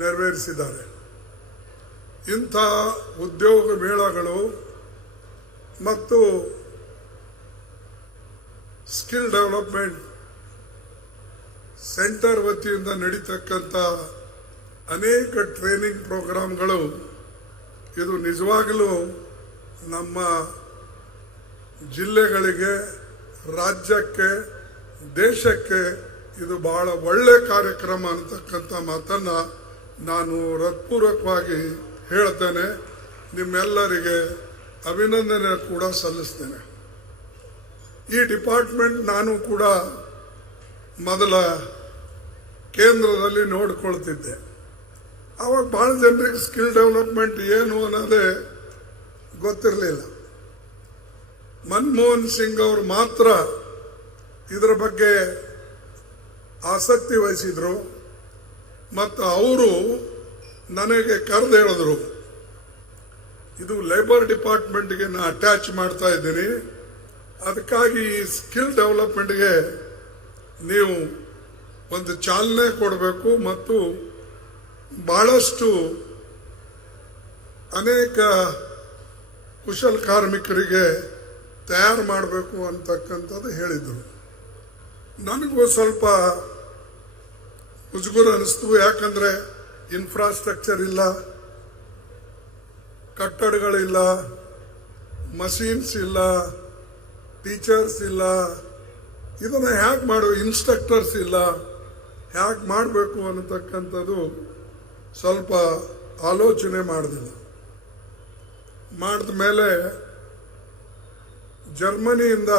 ನೆರವೇರಿಸಿದ್ದಾರೆ. ಇಂಥ ಉದ್ಯೋಗ ಮೇಳಗಳು ಮತ್ತು ಸ್ಕಿಲ್ ಡೆವಲಪ್ಮೆಂಟ್ ಸೆಂಟರ್ ವತಿಯಿಂದ ನಡೀತಕ್ಕಂಥ ಅನೇಕ ಟ್ರೈನಿಂಗ್ ಪ್ರೋಗ್ರಾಮ್ಗಳು ಇದು ನಿಜವಾಗಲೂ ನಮ್ಮ ಜಿಲ್ಲೆಗಳಿಗೆ, ರಾಜ್ಯಕ್ಕೆ, ದೇಶಕ್ಕೆ ಇದು ಬಹಳ ಒಳ್ಳೆ ಕಾರ್ಯಕ್ರಮ ಅಂತಕ್ಕಂಥ ಮಾತನ್ನು ನಾನು ಹೃತ್ಪೂರ್ವಕವಾಗಿ ಹೇಳ್ತೇನೆ. ನಿಮ್ಮೆಲ್ಲರಿಗೆ ಅಭಿನಂದನೆ ಕೂಡ ಸಲ್ಲಿಸ್ತೇನೆ. ಈ ಡಿಪಾರ್ಟ್ಮೆಂಟ್ ನಾನು ಕೂಡ ಮೊದಲ ಕೇಂದ್ರದಲ್ಲಿ ನೋಡಿಕೊಳ್ತಿದ್ದೆ. ಆವಾಗ ಭಾಳ ಜನರಿಗೆ ಸ್ಕಿಲ್ ಡೆವಲಪ್ಮೆಂಟ್ ಏನು ಅನ್ನೋದೇ ಗೊತ್ತಿರಲಿಲ್ಲ. ಮನಮೋಹನ್ ಸಿಂಗ್ ಅವರು ಮಾತ್ರ ಇದರ ಬಗ್ಗೆ ಆಸಕ್ತಿ ವಹಿಸಿದ್ರು ಮತ್ತು ಅವರು ನನಗೆ ಕರೆದು ಹೇಳಿದ್ರು, ಇದು ಲೇಬರ್ ಡಿಪಾರ್ಟ್ಮೆಂಟ್ಗೆ ನಾನು ಅಟ್ಯಾಚ್ ಮಾಡ್ತಾ ಇದ್ದೀನಿ, ಅದಕ್ಕಾಗಿ ಈ ಸ್ಕಿಲ್ ಡೆವಲಪ್ಮೆಂಟ್ಗೆ ನೀವು ಒಂದು ಚಾಲನೆ ಕೊಡಬೇಕು ಮತ್ತು ಬಹಳಷ್ಟು ಅನೇಕ ಕುಶಲ ಕಾರ್ಮಿಕರಿಗೆ ತಯಾರು ಮಾಡಬೇಕು ಅಂತಕ್ಕಂಥದ್ದು ಹೇಳಿದರು. ನನಗೂ ಸ್ವಲ್ಪ ಮುಜುಗರ ಅನಿಸ್ತು. ಯಾಕಂದರೆ ಇನ್ಫ್ರಾಸ್ಟ್ರಕ್ಚರ್ ಇಲ್ಲ, ಕಟ್ಟಡಗಳಿಲ್ಲ, ಮಷೀನ್ಸ್ ಇಲ್ಲ, ಟೀಚರ್ಸ್ ಇಲ್ಲ, ಇದನ್ನು ಹ್ಯಾಕ್ ಇನ್ಸ್ಟ್ರಕ್ಟರ್ಸ್ ಇಲ್ಲ, ಹ್ಯಾಕ್ ಮಾಡಬೇಕು ಅನ್ನತಕ್ಕಂಥದ್ದು ಸ್ವಲ್ಪ ಆಲೋಚನೆ ಮಾಡಿದಿಲ್ಲ. ಮಾಡಿದ ಮೇಲೆ ಜರ್ಮನಿಯಿಂದ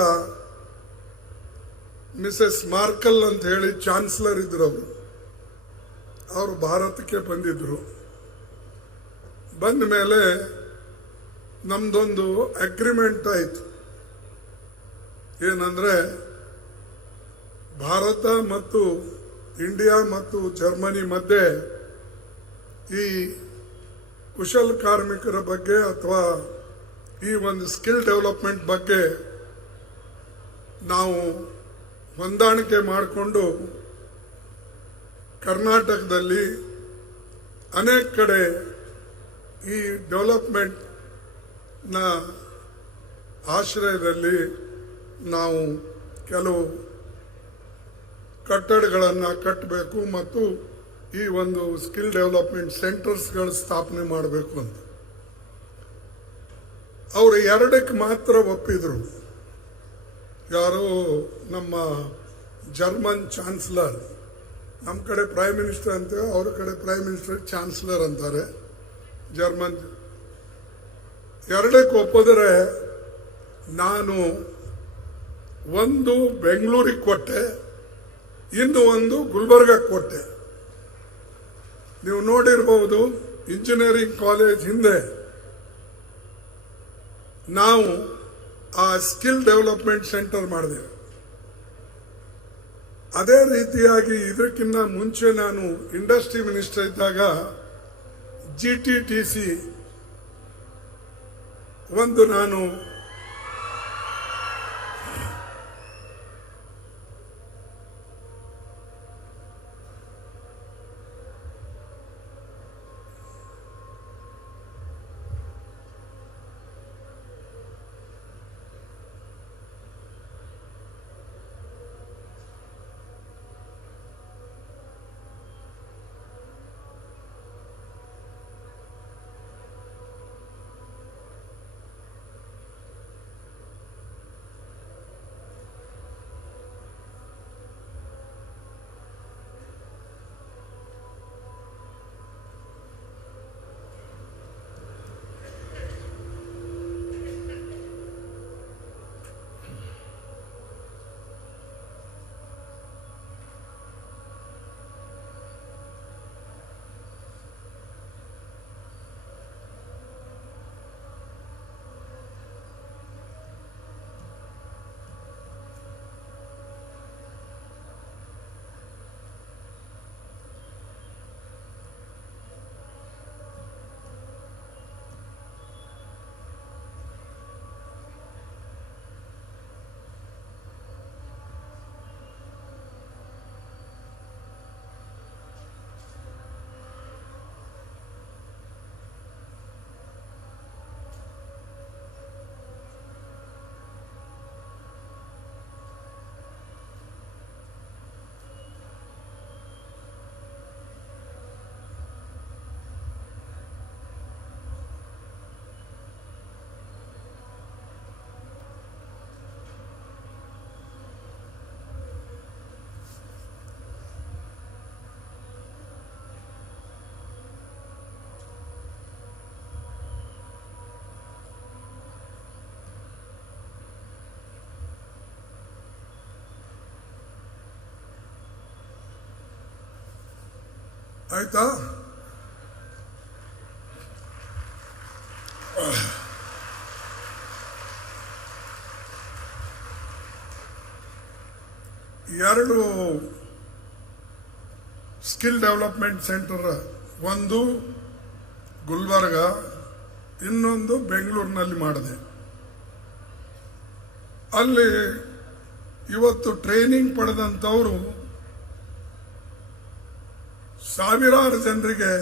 ಮಿಸೆಸ್ ಮಾರ್ಕಲ್ ಅಂತ ಹೇಳಿ ಚಾನ್ಸಲರ್ ಇದ್ರು. ಅವರು ಭಾರತಕ್ಕೆ ಬಂದಿದ್ರು. ಬಂದ ಮೇಲೆ ನಮ್ದೊಂದು ಅಗ್ರಿಮೆಂಟ್ ಆಯಿತು. ಏನಂದ್ರೆ ಭಾರತ ಮತ್ತು ಇಂಡಿಯಾ ಮತ್ತು ಜರ್ಮನಿ ಮಧ್ಯೆ ಈ ಕುಶಲ ಕಾರ್ಮಿಕರ ಬಗ್ಗೆ ಅಥವಾ ಈ ಒಂದು ಸ್ಕಿಲ್ ಡೆವಲಪ್ಮೆಂಟ್ ಬಗ್ಗೆ ನಾವು ಹೊಂದಾಣಿಕೆ ಮಾಡಿಕೊಂಡು ಕರ್ನಾಟಕದಲ್ಲಿ ಅನೇಕ ಕಡೆ ಈ ಡೆವಲಪ್ಮೆಂಟ್ನ ಆಶ್ರಯದಲ್ಲಿ ನಾವು ಕೆಲವು ಕಟ್ಟಡಗಳನ್ನು ಕಟ್ಟಬೇಕು ಮತ್ತು ಈ ಒಂದು ಸ್ಕಿಲ್ ಡೆವಲಪ್ಮೆಂಟ್ ಸೆಂಟರ್ಸ್ಗಳು ಸ್ಥಾಪನೆ ಮಾಡಬೇಕು ಅಂತ ಅವರು ಎರಡಕ್ಕೆ ಮಾತ್ರ ಒಪ್ಪಿದ್ರು. ಯಾರು ನಮ್ಮ ಜರ್ಮನ್ ಚಾನ್ಸಲರ್, ನಮ್ಮ ಕಡೆ ಪ್ರೈಮ್ ಮಿನಿಸ್ಟರ್ ಅಂತೇವೆ, ಅವ್ರ ಕಡೆ ಪ್ರೈಮ್ ಮಿನಿಸ್ಟರ್ ಚಾನ್ಸಲರ್ ಅಂತಾರೆ. ಜರ್ಮನ್ ಎರಡಕ್ಕೆ ಒಪ್ಪಿದ್ರೆ ನಾನು ಒಂದು ಬೆಂಗಳೂರಿಗೆ ಕೊಟ್ಟೆ, ಇನ್ನು ಒಂದು ಗುಲ್ಬರ್ಗಕ್ಕೆ ಕೊಟ್ಟೆ. ನೀವು ನೋಡಿರಬಹುದು, ಇಂಜಿನಿಯರಿಂಗ್ ಕಾಲೇಜ್ ಹಿಂದೆ ನಾವು ಆ ಸ್ಕಿಲ್ ಡೆವಲಪ್ಮೆಂಟ್ ಸೆಂಟರ್ ಮಾಡಿದೆವು. ಅದೇ ರೀತಿಯಾಗಿ ಇದಕ್ಕಿಂತ ಮುಂಚೆ ನಾನು ಇಂಡಸ್ಟ್ರಿ ಮಿನಿಸ್ಟರ್ ಇದ್ದಾಗ GTTC ಒಂದು ನಾನು ಆಯ್ತಾ? ಎರಡು ಸ್ಕಿಲ್ ಡೆವಲಪ್ಮೆಂಟ್ ಸೆಂಟರ್, ಒಂದು ಗುಲ್ಬರ್ಗ, ಇನ್ನೊಂದು ಬೆಂಗಳೂರಿನಲ್ಲಿ ಮಾಡಿದೆ. ಅಲ್ಲಿ ಇವತ್ತು ಟ್ರೈನಿಂಗ್ ಪಡೆದಂಥವರು ಸಾವಿರಾರು ಜನರಿಗೆ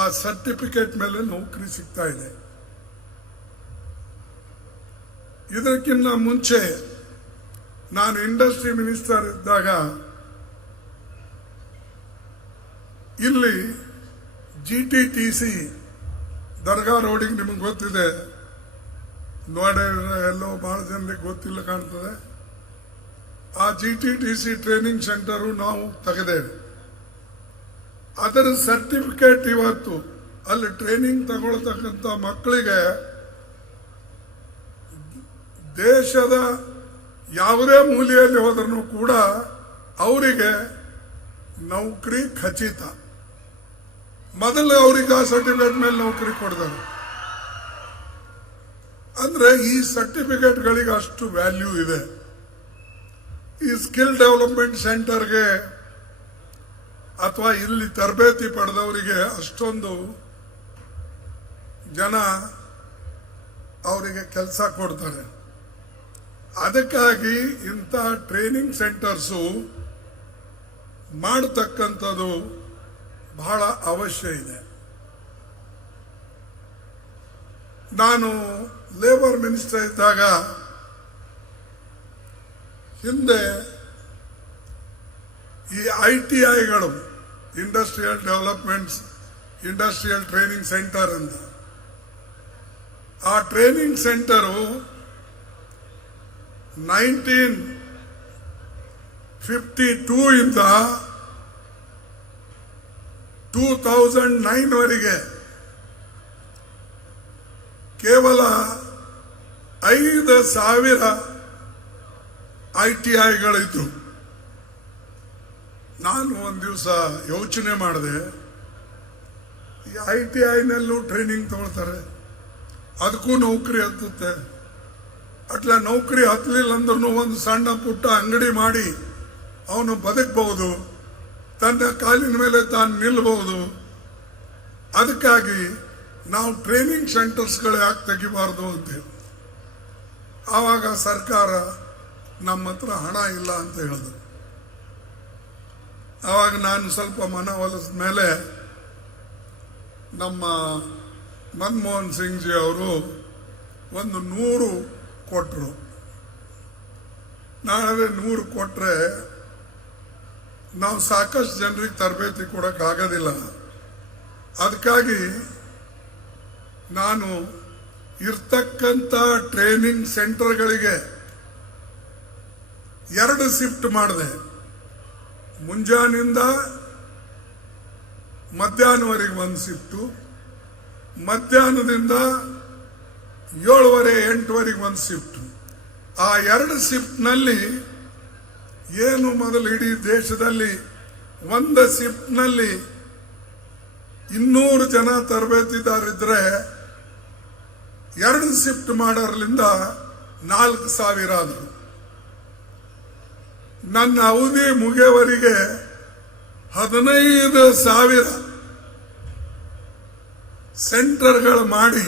ಆ ಸರ್ಟಿಫಿಕೇಟ್ ಮೇಲೆ ನೌಕರಿ ಸಿಗ್ತಾ ಇದೆ. ಇದಕ್ಕಿಂತ ಮುಂಚೆ ನಾನು ಇಂಡಸ್ಟ್ರಿ ಮಿನಿಸ್ಟರ್ ಇದ್ದಾಗ ಇಲ್ಲಿ GTTC ದರ್ಗಾ ರೋಡಿಗೆ ನಿಮಗೆ ಗೊತ್ತಿದೆ, ನೋಡೇ ಎಲ್ಲೋ ಬಹಳ ಜನರಿಗೆ ಗೊತ್ತಿಲ್ಲ ಕಾಣ್ತದೆ. ಆ GTTC ಟ್ರೈನಿಂಗ್ ಸೆಂಟರು ನಾವು ತೆಗೆದೇವೆ. ಅದರ ಸರ್ಟಿಫಿಕೇಟ್ ಇವತ್ತು ಅಲ್ಲಿ ಟ್ರೈನಿಂಗ್ ತಗೊಳ್ತಕ್ಕಂಥ ಮಕ್ಕಳಿಗೆ ದೇಶದ ಯಾವುದೇ ಮೂಲೆಯಲ್ಲಿ ಹೋದ್ರೂ ಕೂಡ ಅವರಿಗೆ ನೌಕರಿ ಖಚಿತ. ಮೊದಲು ಅವರಿಗೆ ಆ ಸರ್ಟಿಫಿಕೇಟ್ ಮೇಲೆ ನೌಕರಿ ಕೊಡ್ತಾರೆ. ಅಂದ್ರೆ ಈ ಸರ್ಟಿಫಿಕೇಟ್ಗಳಿಗೆ ಅಷ್ಟು ವ್ಯಾಲ್ಯೂ ಇದೆ. ಈ ಸ್ಕಿಲ್ ಡೆವಲಪ್ಮೆಂಟ್ ಸೆಂಟರ್ಗೆ ಅಥವಾ ಇಲ್ಲಿ ತರಬೇತಿ ಪಡೆದವರಿಗೆ ಅಷ್ಟೊಂದು ಜನ ಅವರಿಗೆ ಕೆಲಸ ಕೊಡ್ತಾರೆ. ಅದಕ್ಕಾಗಿ ಇಂಥ ಟ್ರೈನಿಂಗ್ ಸೆಂಟರ್ಸು ಮಾಡತಕ್ಕಂಥದ್ದು ಬಹಳ ಅವಶ್ಯ ಇದೆ. ನಾನು ಲೇಬರ್ ಮಿನಿಸ್ಟರ್ ಇದ್ದಾಗ ಹಿಂದೆ ಈ ITIಗಳು, industrial developments industrial training centre ಅಂತ, ಆ ಟ್ರೈನಿಂಗ್ ಸೆಂಟರು 1952 ಇಂದ 2009 ವರೆಗೆ ಕೇವಲ 5,000 ITIಗಳಿದ್ದು. ನಾನು ಒಂದು ದಿವಸ ಯೋಚನೆ ಮಾಡಿದೆ, ಈ ITIನಲ್ಲೂ ಟ್ರೈನಿಂಗ್ ತಗೊಳ್ತಾರೆ, ಅದಕ್ಕೂ ನೌಕರಿ ಹತ್ತುತ್ತೆ. ಅಟ್ಲ ನೌಕರಿ ಹತ್ತಲಿಲ್ಲ ಅಂದ್ರೂ ಒಂದು ಸಣ್ಣ ಪುಟ್ಟ ಅಂಗಡಿ ಮಾಡಿ ಅವನು ಬದುಕಬಹುದು, ತನ್ನ ಕಾಲಿನ ಮೇಲೆ ತಾನು ನಿಲ್ಲಬಹುದು. ಅದಕ್ಕಾಗಿ ನಾವು ಟ್ರೈನಿಂಗ್ ಸೆಂಟರ್ಸ್ಗಳು ಯಾಕೆ ತೆಗಿಬಾರ್ದು ಅಂತೇಳಿ ಆವಾಗ ಸರ್ಕಾರ ನಮ್ಮ ಹತ್ರ ಹಣ ಇಲ್ಲ ಅಂತ ಹೇಳಿದ್ರು. ಆವಾಗ ನಾನು ಸ್ವಲ್ಪ ಮನವೊಲಿಸಿದ ಮೇಲೆ ನಮ್ಮ ಮನಮೋಹನ್ ಸಿಂಗ್ ಜಿ ಅವರು ಒಂದು 100 ಕೊಟ್ಟರು. ನಾಳೆ 100 ಕೊಟ್ಟರೆ ನಾವು ಸಾಕಷ್ಟು ಜನರಿಗೆ ತರಬೇತಿ ಕೊಡೋಕ್ಕಾಗೋದಿಲ್ಲ. ಅದಕ್ಕಾಗಿ ನಾನು ಇರ್ತಕ್ಕಂಥ ಟ್ರೈನಿಂಗ್ ಸೆಂಟರ್ಗಳಿಗೆ 2 ಶಿಫ್ಟ್ ಮಾಡಿದೆ. ಮುಂಜಾನಿಂದ ಮಧ್ಯಾಹ್ನವರೆಗೆ ಒಂದು ಶಿಫ್ಟು, ಮಧ್ಯಾಹ್ನದಿಂದ 7:30 8ವರೆಗೆ ಒಂದು ಶಿಫ್ಟು. ಆ 2 ಶಿಫ್ಟ್ನಲ್ಲಿ ಏನು ಮೊದಲು ಇಡೀ ದೇಶದಲ್ಲಿ ಒಂದು ಶಿಫ್ಟ್ನಲ್ಲಿ 200 ಜನ ತರಬೇತಿದಾರಿದ್ರೆ 2 ಶಿಫ್ಟ್ ಮಾಡೋರ್ಲಿಂದ 4,000 ಆದರು. ನನ್ನ ಅವಧಿ ಮುಗಿಯವರೆಗೆ 15,000 ಸೆಂಟರ್ಗಳು ಮಾಡಿ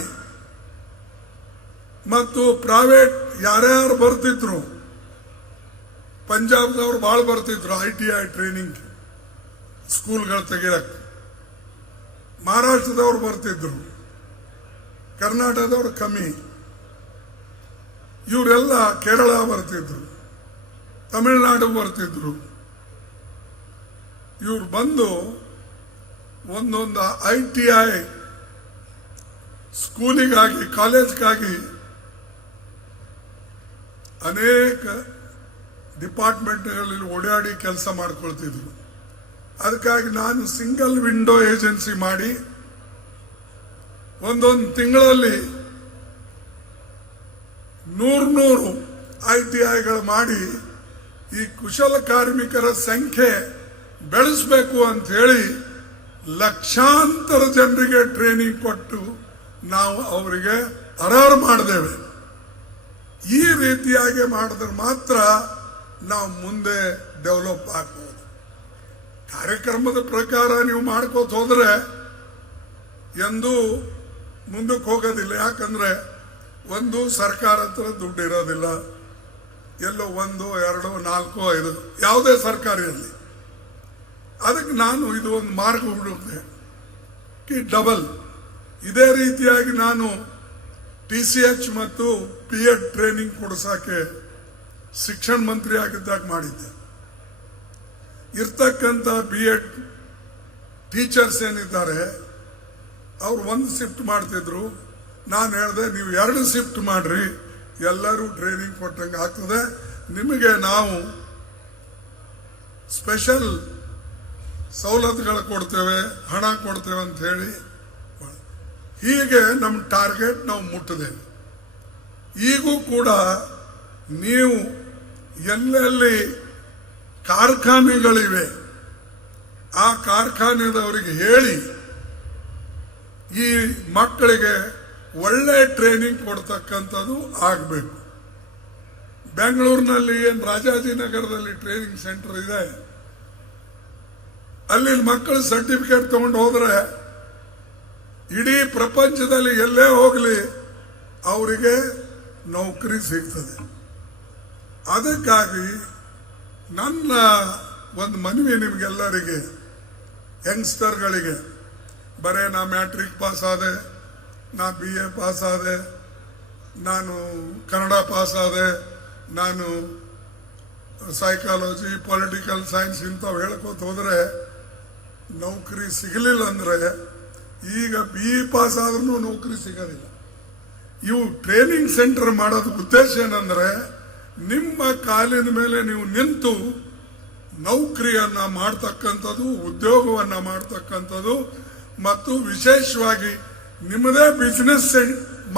ಮತ್ತು ಪ್ರೈವೇಟ್ ಯಾರ್ಯಾರು ಬರ್ತಿದ್ರು, ಪಂಜಾಬ್ದವ್ರು ಭಾಳ ಬರ್ತಿದ್ರು ITI ಟ್ರೈನಿಂಗ್ ಸ್ಕೂಲ್ಗಳು ತೆಗಿಯಕ್ಕೆ, ಮಹಾರಾಷ್ಟ್ರದವ್ರು ಬರ್ತಿದ್ರು, ಕರ್ನಾಟಕದವ್ರು ಕಮ್ಮಿ, ಇವರೆಲ್ಲ ಕೇರಳ ಬರ್ತಿದ್ರು, ತಮಿಳುನಾಡು ಬರ್ತಿದ್ರು. ಇವ್ರು ಬಂದು ಒಂದೊಂದು ITI ಸ್ಕೂಲಿಗಾಗಿ ಕಾಲೇಜ್ಗಾಗಿ ಅನೇಕ ಡಿಪಾರ್ಟ್ಮೆಂಟ್ಗಳಲ್ಲಿ ಓಡಾಡಿ ಕೆಲಸ ಮಾಡ್ಕೊಳ್ತಿದ್ರು. ಅದಕ್ಕಾಗಿ ನಾನು ಸಿಂಗಲ್ ವಿಂಡೋ ಏಜೆನ್ಸಿ ಮಾಡಿ ಒಂದೊಂದು ತಿಂಗಳಲ್ಲಿ 100 ITIಗಳು ಮಾಡಿ ಈ ಕುಶಲ ಕಾರ್ಮಿಕರ ಸಂಖ್ಯೆ ಬೆಳೆಸಬೇಕು ಅಂತ ಹೇಳಿ ಲಕ್ಷಾಂತರ ಜನರಿಗೆ ಟ್ರೈನಿಂಗ್ ಕೊಟ್ಟು ನಾವು ಅವರಿಗೆ ಅರ್ಹರು ಮಾಡಿದ್ದೇವೆ. ಈ ರೀತಿಯಾಗಿ ಮಾಡಿದ್ರೆ ಮಾತ್ರ ನಾವು ಮುಂದೆ ಡೆವಲಪ್ ಆಗ್ಬೋದು. ಕಾರ್ಯಕ್ರಮದ ಪ್ರಕಾರ ನೀವು ಮಾಡ್ಕೋತ ಹೋದ್ರೆ ಎಂದೂ ಮುಂದಕ್ಕೆ ಹೋಗೋದಿಲ್ಲ. ಯಾಕಂದ್ರೆ ಒಂದು ಸರ್ಕಾರ ಹತ್ರ ದುಡ್ಡು ಇರೋದಿಲ್ಲ, ಎಲ್ಲೋ 1, 2, 4, 5 ಯಾವುದೇ ಸರ್ಕಾರ ಇರಲಿ. ಅದಕ್ಕೆ ನಾನು ಇದು ಒಂದು ಮಾರ್ಗ ಹುಡುಕಿದೆ ಡಬಲ್. ಇದೇ ರೀತಿಯಾಗಿ ನಾನು TCH ಮತ್ತು PED ಟ್ರೈನಿಂಗ್ ಕೊಡಿಸೋಕೆ ಶಿಕ್ಷಣ ಮಂತ್ರಿ ಆಗಿದ್ದಾಗ ಮಾಡಿದ್ದೆ. ಇರ್ತಕ್ಕಂಥ BEd ಟೀಚರ್ಸ್ ಏನಿದ್ದಾರೆ ಅವ್ರು 1 ಶಿಫ್ಟ್ ಮಾಡ್ತಿದ್ರು. ನಾನು ಹೇಳಿದೆ ನೀವು 2 ಶಿಫ್ಟ್ ಮಾಡ್ರಿ, ಎಲ್ಲರೂ ಟ್ರೈನಿಂಗ್ ಕೊಟ್ಟಂಗೆ ಆಗ್ತದೆ, ನಿಮಗೆ ನಾವು ಸ್ಪೆಷಲ್ ಸವಲತ್ತುಗಳು ಕೊಡ್ತೇವೆ, ಹಣ ಕೊಡ್ತೇವೆ ಅಂತ ಹೇಳಿ ಹೀಗೆ ನಮ್ಮ ಟಾರ್ಗೆಟ್ ನಾವು ಮುಟ್ಟಿದ್ದೇವೆ. ಈಗೂ ಕೂಡ ನೀವು ಎಲ್ಲೆಲ್ಲಿ ಕಾರ್ಖಾನೆಗಳಿವೆ ಆ ಕಾರ್ಖಾನೆದವರಿಗೆ ಹೇಳಿ ಈ ಮಕ್ಕಳಿಗೆ ಒಳ್ಳೆ ಟ್ರೈನಿಂಗ್ ಕೊಡ್ತಕ್ಕಂಥದ್ದು ಆಗಬೇಕು. ಬೆಂಗಳೂರಿನಲ್ಲಿ ಏನು ರಾಜಾಜಿನಗರದಲ್ಲಿ ಟ್ರೈನಿಂಗ್ ಸೆಂಟರ್ ಇದೆ, ಅಲ್ಲಿ ಮಕ್ಕಳು ಸರ್ಟಿಫಿಕೇಟ್ ತಗೊಂಡು ಹೋದ್ರೆ ಇಡೀ ಪ್ರಪಂಚದಲ್ಲಿ ಎಲ್ಲೇ ಹೋಗಲಿ ಅವರಿಗೆ ನೌಕರಿ ಸಿಗ್ತದೆ. ಅದಕ್ಕಾಗಿ ನನ್ನ ಒಂದು ಮನವಿ ನಿಮಗೆಲ್ಲರಿಗೆ, ಯಂಗ್ಸ್ಟರ್ಗಳಿಗೆ, ಬರೇ ನಾ ಮ್ಯಾಟ್ರಿಕ್ ಪಾಸ್ ಆದೆ, ನಾ BA ಪಾಸ್ ಆದೆ, ನಾನು ಕನ್ನಡ ಪಾಸ್ ಆದೆ, ನಾನು ಸೈಕಾಲಜಿ, ಪೊಲಿಟಿಕಲ್ ಸೈನ್ಸ್ ಇಂಥವು ಹೇಳ್ಕೋತ ಹೋದ್ರೆ ನೌಕರಿ ಸಿಗಲಿಲ್ಲ ಅಂದ್ರೆ, ಈಗ BE ಪಾಸ್ ಆದ್ರೂ ನೌಕರಿ ಸಿಗೋದಿಲ್ಲ. ಇವು ಟ್ರೈನಿಂಗ್ ಸೆಂಟರ್ ಮಾಡೋದು ಉದ್ದೇಶ ಏನಂದ್ರೆ ನಿಮ್ಮ ಕಾಲಿನ ಮೇಲೆ ನೀವು ನಿಂತು ನೌಕರಿಯನ್ನ ಮಾಡ್ತಕ್ಕಂಥದ್ದು, ಉದ್ಯೋಗವನ್ನ ಮಾಡ್ತಕ್ಕಂಥದ್ದು, ಮತ್ತು ವಿಶೇಷವಾಗಿ ನಿಮ್ಮದೇ ಬಿಸಿನೆಸ್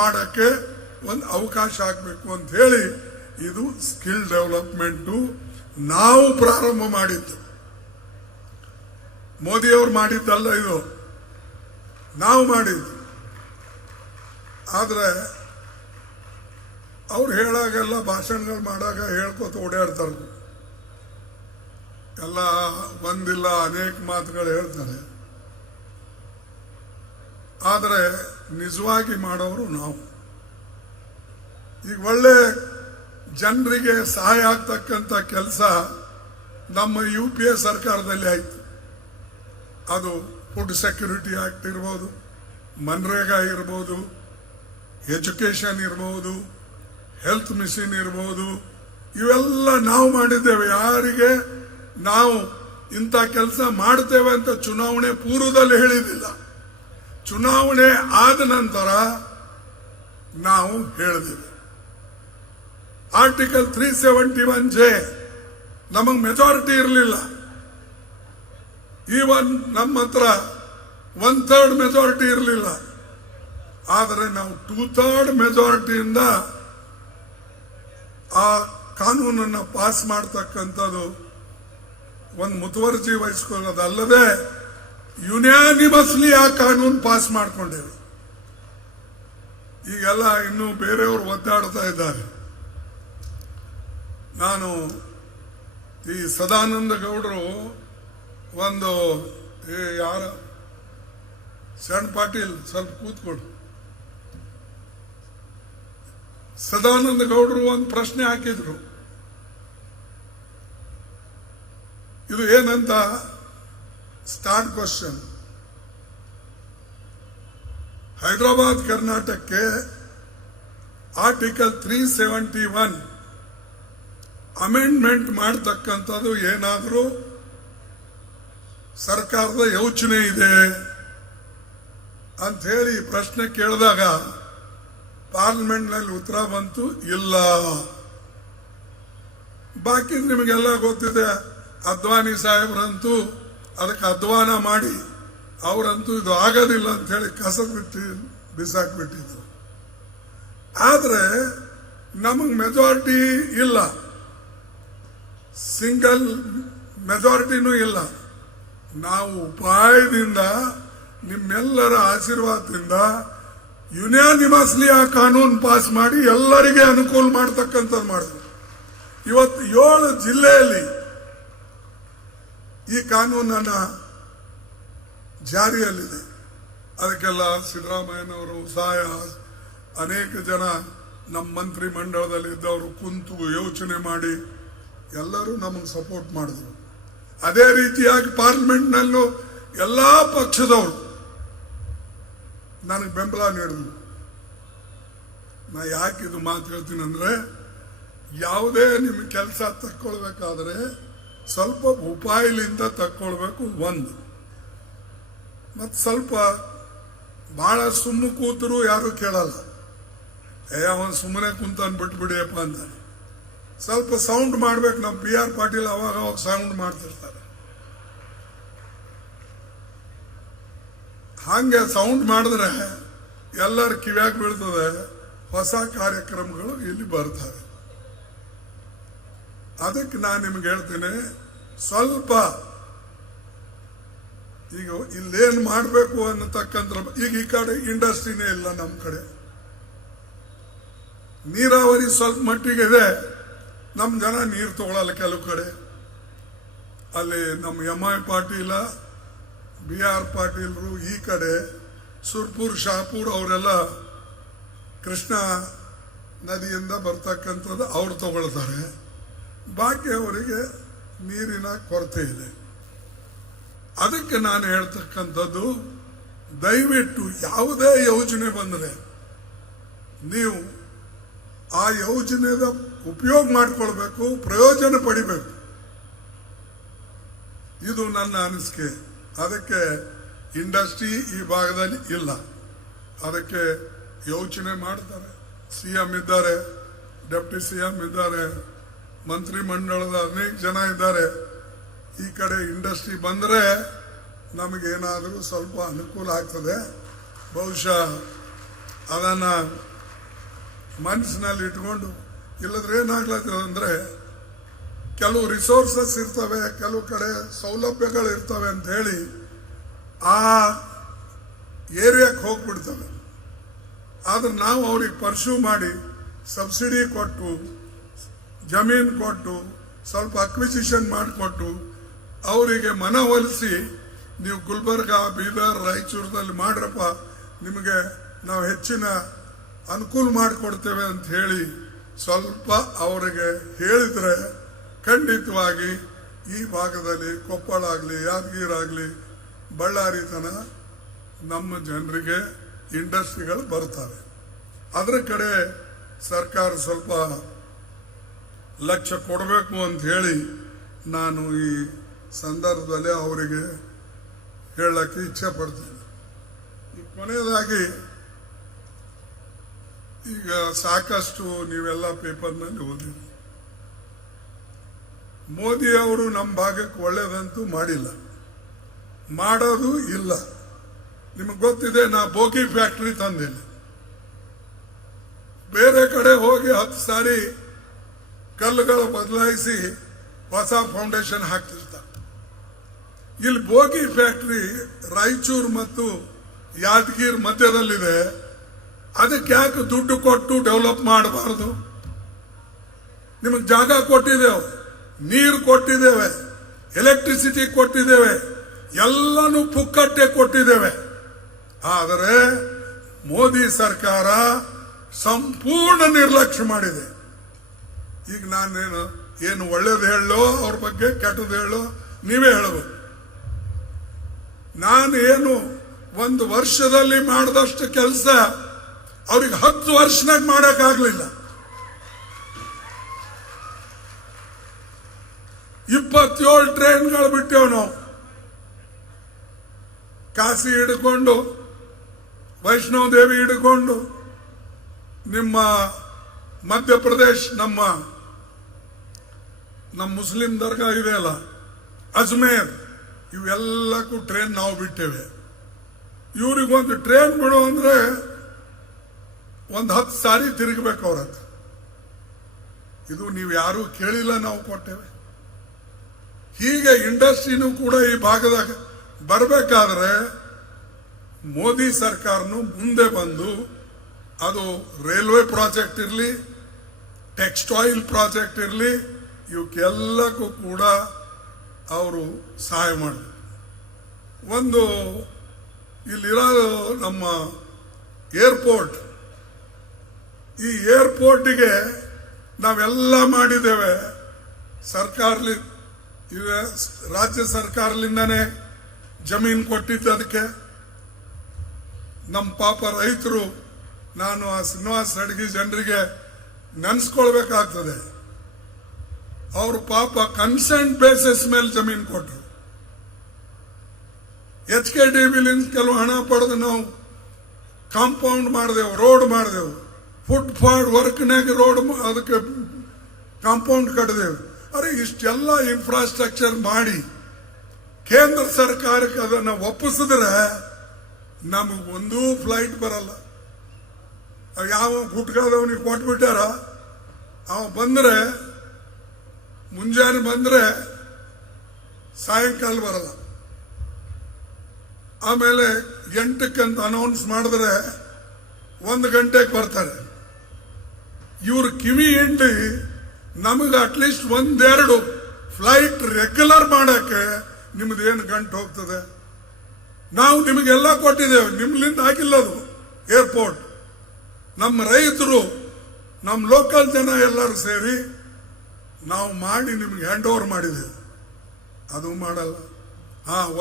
ಮಾಡಕ್ಕೆ ಒಂದು ಅವಕಾಶ ಆಗಬೇಕು ಅಂತ ಹೇಳಿ ಇದು ಸ್ಕಿಲ್ ಡೆವಲಪ್ಮೆಂಟು ನಾವು ಪ್ರಾರಂಭ ಮಾಡಿದ್ದು. ಮೋದಿಯವರು ಮಾಡಿದ್ದಲ್ಲ, ಇದು ನಾವು ಮಾಡಿದ್ದು. ಆದ್ರೆ ಅವ್ರು ಹೇಳಾಗೆಲ್ಲ ಭಾಷಣಗಳು ಮಾಡಾಗ ಹೇಳ್ಕೊತ ಓಡಾಡ್ತಾರೆ, ಎಲ್ಲ ಒಂದಿಲ್ಲ ಅನೇಕ ಮಾತುಗಳು ಹೇಳ್ತಾರೆ. ಆದರೆ ನಿಜವಾಗಿ ಮಾಡೋರು ನಾವು. ಈಗ ಒಳ್ಳೆ ಜನರಿಗೆ ಸಹಾಯ ಆಗ್ತಕ್ಕಂಥ ಕೆಲಸ ನಮ್ಮ UPA ಸರ್ಕಾರದಲ್ಲಿ ಆಯಿತು. ಅದು ಫುಡ್ ಸೆಕ್ಯೂರಿಟಿ ಆಕ್ಟ್ ಇರ್ಬೋದು, ಮನ್ರೇಗಾ ಇರ್ಬೋದು, ಎಜುಕೇಶನ್ ಇರ್ಬೋದು, ಹೆಲ್ತ್ ಮಿಷನ್ ಇರ್ಬೋದು, ಇವೆಲ್ಲ ನಾವು ಮಾಡಿದ್ದೇವೆ. ಯಾರಿಗೆ ನಾವು ಇಂಥ ಕೆಲಸ ಮಾಡ್ತೇವೆ ಅಂತ ಚುನಾವಣೆ ಪೂರ್ವದಲ್ಲಿ ಹೇಳಿದಿಲ್ಲ, ಚುನಾವಣೆ ಆದ ನಂತರ ನಾವು ಹೇಳಿದ್ದೇವೆ. ಆರ್ಟಿಕಲ್ 371J ನಮಗೆ ಮೆಜಾರಿಟಿ ಇರಲಿಲ್ಲ. ಈವನ್ ನಮ್ಮ ಹತ್ರ 1/3 ಮೆಜಾರಿಟಿ ಇರಲಿಲ್ಲ. ಆದರೆ ನಾವು 2/3 ಮೆಜಾರಿಟಿಯಿಂದ ಆ ಕಾನೂನನ್ನು ಪಾಸ್ ಮಾಡ್ತಕ್ಕಂಥದ್ದು ಒಂದು ಮುತುವರ್ಜಿ ವಹಿಸ್ಕೊಳ್ಳೋದಲ್ಲದೆ ಯುನಾನಿಮಸ್ಲಿ ಆ ಕಾನೂನು ಪಾಸ್ ಮಾಡ್ಕೊಂಡೇವೆ. ಈಗೆಲ್ಲ ಇನ್ನು ಬೇರೆಯವರು ಒದ್ದಾಡ್ತಾ ಇದ್ದಾರೆ. ನಾನು ಈ ಸದಾನಂದ ಗೌಡರು ಒಂದು ಯಾರ ಶರಣ್ ಪಾಟೀಲ್ ಸ್ವಲ್ಪ ಕೂತ್ಕೊಡು. ಸದಾನಂದ ಗೌಡರು ಒಂದು ಪ್ರಶ್ನೆ ಹಾಕಿದ್ರು. ಇದು ಏನಂತ ಸ್ಟಾರ್ಟ್ ಕ್ವಶನ್. ಹೈದರಾಬಾದ್ ಕರ್ನಾಟಕಕ್ಕೆ ಆರ್ಟಿಕಲ್ 371 ಅಮೆಂಡ್ಮೆಂಟ್ ಮಾಡತಕ್ಕಂಥದ್ದು ಏನಾದರೂ ಸರ್ಕಾರದ ಯೋಚನೆ ಇದೆ ಅಂತ ಹೇಳಿ ಪ್ರಶ್ನೆ ಕೇಳಿದಾಗ ಪಾರ್ಲಿಮೆಂಟ್ನಲ್ಲಿ ಉತ್ತರ ಬಂತು, ಇಲ್ಲ. ಬಾಕಿ ನಿಮಗೆಲ್ಲ ಗೊತ್ತಿದೆ. ಅದ್ವಾನಿ ಸಾಹೇಬ್ರಂತೂ ಅದಕ್ಕೆ ಅಧ್ವಾನ ಮಾಡಿ ಅವರಂತೂ ಇದು ಆಗೋದಿಲ್ಲ ಅಂತ ಹೇಳಿ ಬಿಸಾಕ್ಬಿಟ್ಟಿದ್ರು. ಆದರೆ ನಮಗೆ ಮೆಜಾರಿಟಿ ಇಲ್ಲ, ಸಿಂಗಲ್ ಮೆಜಾರಿಟಿನೂ ಇಲ್ಲ. ನಾವು ಉಪಾಯದಿಂದ ನಿಮ್ಮೆಲ್ಲರ ಆಶೀರ್ವಾದದಿಂದ ಯುನಾನಿಮಸ್ಲಿ ಆ ಕಾನೂನು ಪಾಸ್ ಮಾಡಿ ಎಲ್ಲರಿಗೆ ಅನುಕೂಲ ಮಾಡ್ತಕ್ಕಂಥದ್ದು ಮಾಡಿದ್ರು. ಇವತ್ತು 7 ಜಿಲ್ಲೆಯಲ್ಲಿ ಈ ಕಾನೂನನ್ನ ಜಾರಿಯಲ್ಲಿದೆ. ಅದಕ್ಕೆಲ್ಲ ಸಿದ್ದರಾಮಯ್ಯನವರು ಸಹಾಯ, ಅನೇಕ ಜನ ನಮ್ಮ ಮಂತ್ರಿ ಮಂಡಲದಲ್ಲಿ ಇದ್ದವರು ಕುಂತು ಯೋಚನೆ ಮಾಡಿ ಎಲ್ಲರೂ ನಮಗೆ ಸಪೋರ್ಟ್ ಮಾಡಿದ್ರು. ಅದೇ ರೀತಿಯಾಗಿ ಪಾರ್ಲಿಮೆಂಟ್ನಲ್ಲೂ ಎಲ್ಲಾ ಪಕ್ಷದವರು ನನಗೆ ಬೆಂಬಲ ನೀಡಿದ್ರು. ನಾ ಯಾಕೆ ಇದು ಮಾತು ಹೇಳ್ತೀನಿ ಅಂದ್ರೆ, ಯಾವುದೇ ನಿಮಗೆ ಕೆಲಸ ತಕ್ಕೊಳ್ಬೇಕಾದ್ರೆ ಸ್ವಲ್ಪ ಉಪಾಯಲಿಂದ ತಕ್ಕೊಳ್ಬೇಕು ಒಂದು. ಮತ್ತು ಸ್ವಲ್ಪ ಬಹಳ ಸುಮ್ಮ ಕೂತರು ಯಾರು ಕೇಳಲ್ಲ. ಅವನು ಸುಮ್ಮನೆ ಕುಂತಾನ್ ಬಿಟ್ಬಿಡಿಯಪ್ಪ ಅಂತಾನೆ. ಸ್ವಲ್ಪ ಸೌಂಡ್ ಮಾಡ್ಬೇಕು. ನಮ್ಮ PR ಪಾಟೀಲ್ ಅವಾಗ ಸೌಂಡ್ ಮಾಡ್ತಿರ್ತಾರೆ. ಹಂಗೆ ಸೌಂಡ್ ಮಾಡಿದ್ರೆ ಎಲ್ಲರ ಕಿವ್ಯಾಗ ಬೀಳ್ತದೆ. ಹೊಸ ಕಾರ್ಯಕ್ರಮಗಳು ಇಲ್ಲಿ ಬರ್ತವೆ. ಅದಕ್ಕೆ ನಾನು ನಿಮ್ಗೆ ಹೇಳ್ತೀನಿ, ಸ್ವಲ್ಪ ಈಗ ಇಲ್ಲೇನು ಮಾಡಬೇಕು ಅನ್ನತಕ್ಕಂಥ, ಈಗ ಈ ಕಡೆ ಇಂಡಸ್ಟ್ರಿನೇ ಇಲ್ಲ. ನಮ್ಮ ಕಡೆ ನೀರಾವರಿ ಸ್ವಲ್ಪ ಮಟ್ಟಿಗೆ ಇದೆ. ನಮ್ಮ ಜನ ನೀರು ತಗೊಳ್ಳಲ್ಲ ಕೆಲವು ಕಡೆ. ಅಲ್ಲಿ ನಮ್ಮ MI ಪಾಟೀಲ, BR ಪಾಟೀಲ್ರು ಈ ಕಡೆ ಸುರ್ಪುರ್ ಶಾಪುರ್ ಅವರೆಲ್ಲ ಕೃಷ್ಣ ನದಿಯಿಂದ ಬರ್ತಕ್ಕಂಥದ್ದು ಅವ್ರು ತಗೊಳ್ತಾರೆ. ಬಾಕಿ ಅವರಿಗೆ ನೀರಿನ ಕೊರತೆ ಇದೆ. ಅದಕ್ಕೆ ನಾನು ಹೇಳ್ತಕ್ಕಂಥದ್ದು, ದಯವಿಟ್ಟು ಯಾವುದೇ ಯೋಜನೆ ಬಂದರೆ ನೀವು ಆ ಯೋಜನೆದ ಉಪಯೋಗ ಮಾಡಿಕೊಳ್ಬೇಕು, ಪ್ರಯೋಜನ ಪಡಿಬೇಕು. ಇದು ನನ್ನ ಅನಿಸಿಕೆ. ಅದಕ್ಕೆ ಇಂಡಸ್ಟ್ರಿ ಈ ಭಾಗದಲ್ಲಿ ಇಲ್ಲ. ಅದಕ್ಕೆ ಯೋಚನೆ ಮಾಡ್ತಾರೆ. CM ಇದ್ದಾರೆ, ಡೆಪ್ಟಿ CM ಇದ್ದಾರೆ, ಮಂತ್ರಿ ಮಂಡಲದ ಅನೇಕ ಜನ ಇದ್ದಾರೆ. ಈ ಕಡೆ ಇಂಡಸ್ಟ್ರಿ ಬಂದರೆ ನಮಗೇನಾದರೂ ಸ್ವಲ್ಪ ಅನುಕೂಲ ಆಗ್ತದೆ. ಬಹುಶಃ ಅದನ್ನು ಮನಸ್ಸಿನಲ್ಲಿ ಇಟ್ಕೊಂಡು, ಇಲ್ಲದ್ರೆ ಏನಾಗ್ಲತ್ತದ ಅಂದರೆ, ಕೆಲವು ರಿಸೋರ್ಸಸ್ ಇರ್ತವೆ, ಕೆಲವು ಕಡೆ ಸೌಲಭ್ಯಗಳು ಇರ್ತವೆ ಅಂತ ಹೇಳಿ ಆ ಏರಿಯಾಕ್ಕೆ ಹೋಗ್ಬಿಡ್ತವೆ. ಆದ್ರೆ ನಾವು ಅವ್ರಿಗೆ ಪರ್ಸ್ಯೂ ಮಾಡಿ ಸಬ್ಸಿಡಿ ಕೊಟ್ಟು, ಜಮೀನು ಕೊಟ್ಟು, ಸ್ವಲ್ಪ ಅಕ್ವಿಸಿಷನ್ ಮಾಡಿಕೊಟ್ಟು ಅವರಿಗೆ ಮನವೊಲಿಸಿ, ನೀವು ಗುಲ್ಬರ್ಗ, ಬೀದರ್, ರಾಯಚೂರದಲ್ಲಿ ಮಾಡ್ರಪ್ಪ, ನಿಮಗೆ ನಾವು ಹೆಚ್ಚಿನ ಅನುಕೂಲ ಮಾಡಿಕೊಡ್ತೇವೆ ಅಂತ ಹೇಳಿ ಸ್ವಲ್ಪ ಅವರಿಗೆ ಹೇಳಿದ್ರೆ ಖಂಡಿತವಾಗಿ ಈ ಭಾಗದಲ್ಲಿ ಕೊಪ್ಪಳ ಆಗಲಿ, ಯಾದಗಿರಿ ಆಗಲಿ, ಬಳ್ಳಾರಿ ತನ ನಮ್ಮ ಜನರಿಗೆ ಇಂಡಸ್ಟ್ರಿಗಳು ಬರ್ತವೆ. ಅದರ ಕಡೆ ಸರ್ಕಾರ ಸ್ವಲ್ಪ ಲಕ್ಷ್ಯ ಕೊಡಬೇಕು ಅಂತ ಹೇಳಿ ನಾನು ಈ ಸಂದರ್ಭದಲ್ಲಿ ಅವರಿಗೆ ಹೇಳಕ್ಕೆ ಇಚ್ಛೆ ಪಡ್ತೇನೆ. ಕೊನೆಯದಾಗಿ, ಈಗ ಸಾಕಷ್ಟು ನೀವೆಲ್ಲ ಪೇಪರ್ನಲ್ಲಿ ಓದಿರಿ, ಮೋದಿ ಅವರು ನಮ್ಮ ಭಾಗಕ್ಕೆ ಒಳ್ಳೇದಂತೂ ಮಾಡಿಲ್ಲ, ಮಾಡೋದು ಇಲ್ಲ. ನಿಮಗೆ ಗೊತ್ತಿದೆ, ನಾ ಬೋಗಿ ಫ್ಯಾಕ್ಟರಿ ತಂದಿಲ್ಲ. ಬೇರೆ ಕಡೆ ಹೋಗಿ 10 ಸಾರಿ ಕಲ್ಲುಗಳು ಬದಲಾಯಿಸಿ ಹೊಸ ಫೌಂಡೇಶನ್ ಹಾಕ್ತಿರ್ತಾರೆ. ಇಲ್ಲಿ ಬೋಗಿ ಫ್ಯಾಕ್ಟರಿ ರಾಯಚೂರು ಮತ್ತು ಯಾದಗಿರಿ ಮಧ್ಯದಲ್ಲಿದೆ. ಅದಕ್ಕೆ ಯಾಕೆ ದುಡ್ಡು ಕೊಟ್ಟು ಡೆವಲಪ್ ಮಾಡಬಾರದು? ನಿಮಗೆ ಜಾಗ ಕೊಟ್ಟಿದ್ದೇವೆ, ನೀರು ಕೊಟ್ಟಿದ್ದೇವೆ, ಎಲೆಕ್ಟ್ರಿಸಿಟಿ ಕೊಟ್ಟಿದ್ದೇವೆ, ಎಲ್ಲನೂ ಪುಕ್ಕಟ್ಟೆ ಕೊಟ್ಟಿದ್ದೇವೆ. ಆದರೆ ಮೋದಿ ಸರ್ಕಾರ ಸಂಪೂರ್ಣ ನಿರ್ಲಕ್ಷ್ಯ ಮಾಡಿದೆ. ಈಗ ನಾನೇನು ಏನು ಒಳ್ಳೇದು ಹೇಳೋ ಅವ್ರ ಬಗ್ಗೆ, ಕೆಟ್ಟದ್ದು ಹೇಳೋ ನೀವೇ ಹೇಳಬೇಕು. ನಾನೇನು 1 ವರ್ಷದಲ್ಲಿ ಮಾಡಿದಷ್ಟು ಕೆಲಸ ಅವ್ರಿಗೆ 10 ವರ್ಷನಾಗ ಮಾಡಕ್ಕಾಗ್ಲಿಲ್ಲ. 27 ಟ್ರೈನ್ಗಳು ಬಿಟ್ಟೇವ್ ನಾವು. ಕಾಶಿ ಹಿಡ್ಕೊಂಡು, ವೈಷ್ಣವ ದೇವಿ ಹಿಡ್ಕೊಂಡು, ನಿಮ್ಮ ಮಧ್ಯಪ್ರದೇಶ್, ನಮ್ಮ ಮುಸ್ಲಿಂ ದರ್ಗಾ ಇದೆಯಲ್ಲ, ಅಜ್ಮೇರ್, ಇವೆಲ್ಲಕ್ಕೂ ಟ್ರೈನ್ ನಾವು ಬಿಟ್ಟೇವೆ. ಇವ್ರಿಗೊಂದು ಟ್ರೈನ್ ಬಿಡು ಅಂದ್ರೆ 10 ಸಾರಿ ತಿರುಗಬೇಕು ಅವ್ರ ಹತ್ರ. ಇದು ನೀವು ಯಾರು ಕೇಳಿಲ್ಲ, ನಾವು ಕೊಟ್ಟೇವೆ. ಹೀಗೆ ಇಂಡಸ್ಟ್ರಿನೂ ಕೂಡ ಈ ಭಾಗದಾಗ ಬರಬೇಕಾದ್ರೆ ಮೋದಿ ಸರ್ಕಾರನು ಮುಂದೆ ಬಂದು ಅದು ರೈಲ್ವೆ ಪ್ರಾಜೆಕ್ಟ್ ಇರಲಿ, ಟೆಕ್ಸ್ಟೈಲ್ ಪ್ರಾಜೆಕ್ಟ್ ಇರಲಿ, ಇವಕ್ಕೆಲ್ಲಕ್ಕೂ ಕೂಡ ಅವರು ಸಹಾಯ ಮಾಡಿದ್ರು. ಒಂದು ಇಲ್ಲಿರೋದು ನಮ್ಮ ಏರ್ಪೋರ್ಟ್, ಈ ಏರ್ಪೋರ್ಟಿಗೆ ನಾವೆಲ್ಲ ಮಾಡಿದ್ದೇವೆ. ಸರ್ಕಾರಲಿ ರಾಜ್ಯ ಸರ್ಕಾರದಿಂದನೇ ಜಮೀನು ಕೊಟ್ಟಿದ್ದು ಅದಕ್ಕೆ. ನಮ್ಮ ಪಾಪ ರೈತರು, ನಾನು ಆ ಶ್ರೀನಿವಾಸ ಅಡ್ಗಿ ಜನರಿಗೆ ನೆನೆಸ್ಕೊಳ್ಬೇಕಾಗ್ತದೆ. ಅವರು ಪಾಪ ಕನ್ಸೆಂಟ್ ಬೇಸಿಸ್ ಮೇಲೆ ಜಮೀನು ಕೊಟ್ಟರು. HKDBಲಿಂದ ಕೆಲವು ಹಣ ಪಡೆದು ನಾವು ಕಾಂಪೌಂಡ್ ಮಾಡಿದೆವು, ರೋಡ್ ಮಾಡಿದೆವು, ಫುಟ್ಪಾತ್ ವರ್ಕ್ನಾಗ ರೋಡ್ ಅದಕ್ಕೆ ಕಾಂಪೌಂಡ್ ಕಟ್ಟಿದೆವು. ಅರೆ ಇಷ್ಟೆಲ್ಲ ಇನ್ಫ್ರಾಸ್ಟ್ರಕ್ಚರ್ ಮಾಡಿ ಕೇಂದ್ರ ಸರ್ಕಾರಕ್ಕೆ ಅದನ್ನು ಒಪ್ಪಿಸಿದ್ರೆ ನಮಗೊಂದೂ ಫ್ಲೈಟ್ ಬರಲ್ಲ. ಯಾವ ಗುಟ್ಕಾದವನಿಗೆ ಕೊಟ್ಬಿಟ್ಟಾರ, ಅವ ಬಂದ್ರೆ ಮುಂಜಾನೆ ಬಂದ್ರೆ ಸಾಯಂಕಾಲ ಬರಲ್ಲ. ಆಮೇಲೆ 8ಕ್ಕಂತ ಅನೌನ್ಸ್ ಮಾಡಿದ್ರೆ 1 ಗಂಟೆಗೆ ಬರ್ತಾರೆ. ಇವ್ರ ಕಿವಿ ಹಿಂಡಿ ನಮಗೆ ಅಟ್ಲೀಸ್ಟ್ 1-2 ಫ್ಲೈಟ್ ರೆಗ್ಯುಲರ್ ಮಾಡಕ್ಕೆ ನಿಮ್ದೇನು ಗಂಟು ಹೋಗ್ತದೆ? ನಾವು ನಿಮಗೆಲ್ಲ ಕೊಟ್ಟಿದ್ದೇವೆ, ನಿಮ್ಲಿಂದ ಆಗಿಲ್ಲ ಅದು ಏರ್ಪೋರ್ಟ್. ನಮ್ಮ ರೈತರು, ನಮ್ಮ ಲೋಕಲ್ ಜನ ಎಲ್ಲರೂ ಸೇರಿ ನಾವು ಮಾಡಿ ನಿಮ್ಗೆ ಹ್ಯಾಂಡ್ ಓವರ್ ಮಾಡಿದ್ದೇವೆ. ಅದು ಮಾಡಲ್ಲ.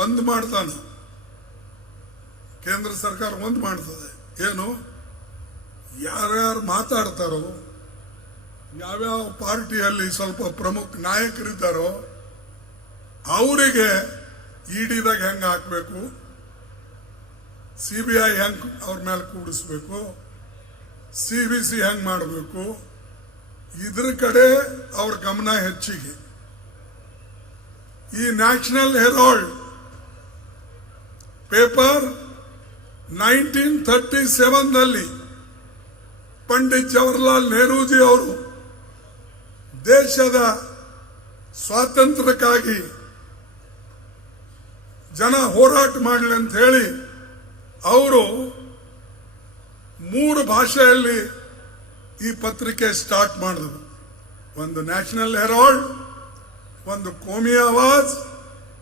ಒಂದು ಮಾಡ್ತಾನೆ ಕೇಂದ್ರ ಸರ್ಕಾರ, ಒಂದು ಮಾಡ್ತದೆ. ಏನು ಯಾರ್ಯಾರು ಮಾತಾಡ್ತಾರೋ, ಯಾವ್ಯಾವ ಪಾರ್ಟಿಯಲ್ಲಿ ಸ್ವಲ್ಪ ಪ್ರಮುಖ ನಾಯಕರಿದ್ದಾರೋ ಅವರಿಗೆ ಇಡಿದಾಗ ಹೆಂಗೆ ಹಾಕಬೇಕು, CBI ಹೆಂಗೆ ಅವ್ರ ಮೇಲೆ ಕೂಡಿಸ್ಬೇಕು, CBC ಹೆಂಗೆ ಮಾಡಬೇಕು, ಇದ್ರ ಕಡೆ ಅವ್ರ ಗಮನ ಹೆಚ್ಚಿಗೆ. ಈ ನ್ಯಾಷನಲ್ ಹೆರಾಲ್ಡ್ ಪೇಪರ್ 1937ನಲ್ಲಿ ಪಂಡಿತ್ ಜವಾಹರ್ಲಾಲ್ ನೆಹರೂಜಿ ಅವರು ದೇಶದ ಸ್ವಾತಂತ್ರ್ಯಕ್ಕಾಗಿ ಜನ ಹೋರಾಟ ಮಾಡಲಿ ಅಂತ ಹೇಳಿ ಅವರು 3 ಭಾಷೆಯಲ್ಲಿ ಈ ಪತ್ರಿಕೆ ಸ್ಟಾರ್ಟ್ ಮಾಡಿದ್ರು. ಒಂದು ನ್ಯಾಷನಲ್ ಹೆರಾಲ್ಡ್, ಒಂದು ಕೋಮಿ ಆವಾಜ್,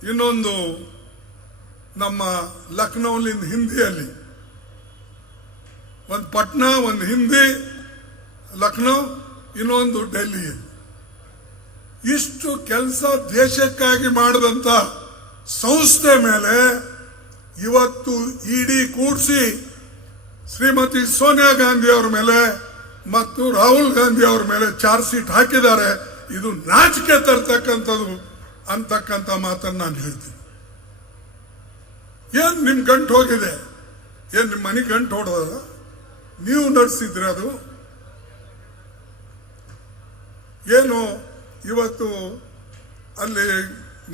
ಇನ್ನೊಂದು ನಮ್ಮ ಲಕ್ನೋಲಿಂದ ಹಿಂದಿಯಲ್ಲಿ, ಒಂದು ಪಟ್ನಾ, ಒಂದು ಹಿಂದಿ ಲಕ್ನೋ, ಇನ್ನೊಂದು ಡೆಲ್ಲಿಯಲ್ಲಿ. ಇಷ್ಟು ಕೆಲಸ ದೇಶಕ್ಕಾಗಿ ಮಾಡಿದಂತ ಸಂಸ್ಥೆ ಮೇಲೆ ಇವತ್ತು ಇಡಿ ಕೂಡಿಸಿ ಶ್ರೀಮತಿ ಸೋನಿಯಾ ಗಾಂಧಿ ಅವರ ಮೇಲೆ ಮತ್ತು ರಾಹುಲ್ ಗಾಂಧಿ ಅವರ ಮೇಲೆ ಚಾರ್ಜ್ ಶೀಟ್ ಹಾಕಿದ್ದಾರೆ. ಇದು ನಾಚಿಕೆ ತರ್ತಕ್ಕಂಥದ್ದು ಅಂತಕ್ಕಂಥ ಮಾತನ್ನು ನಾನು ಹೇಳ್ತೀನಿ. ಏನ್ ನಿಮ್ ಗಂಟು ಹೋಗಿದೆ? ಏನ್ ನಿಮ್ಮ ಮನೆ ಗಂಟು ಹೊಡೆದ? ನೀವು ನಡೆಸಿದ್ರೆ ಅದು ಏನು? ಇವತ್ತು ಅಲ್ಲಿ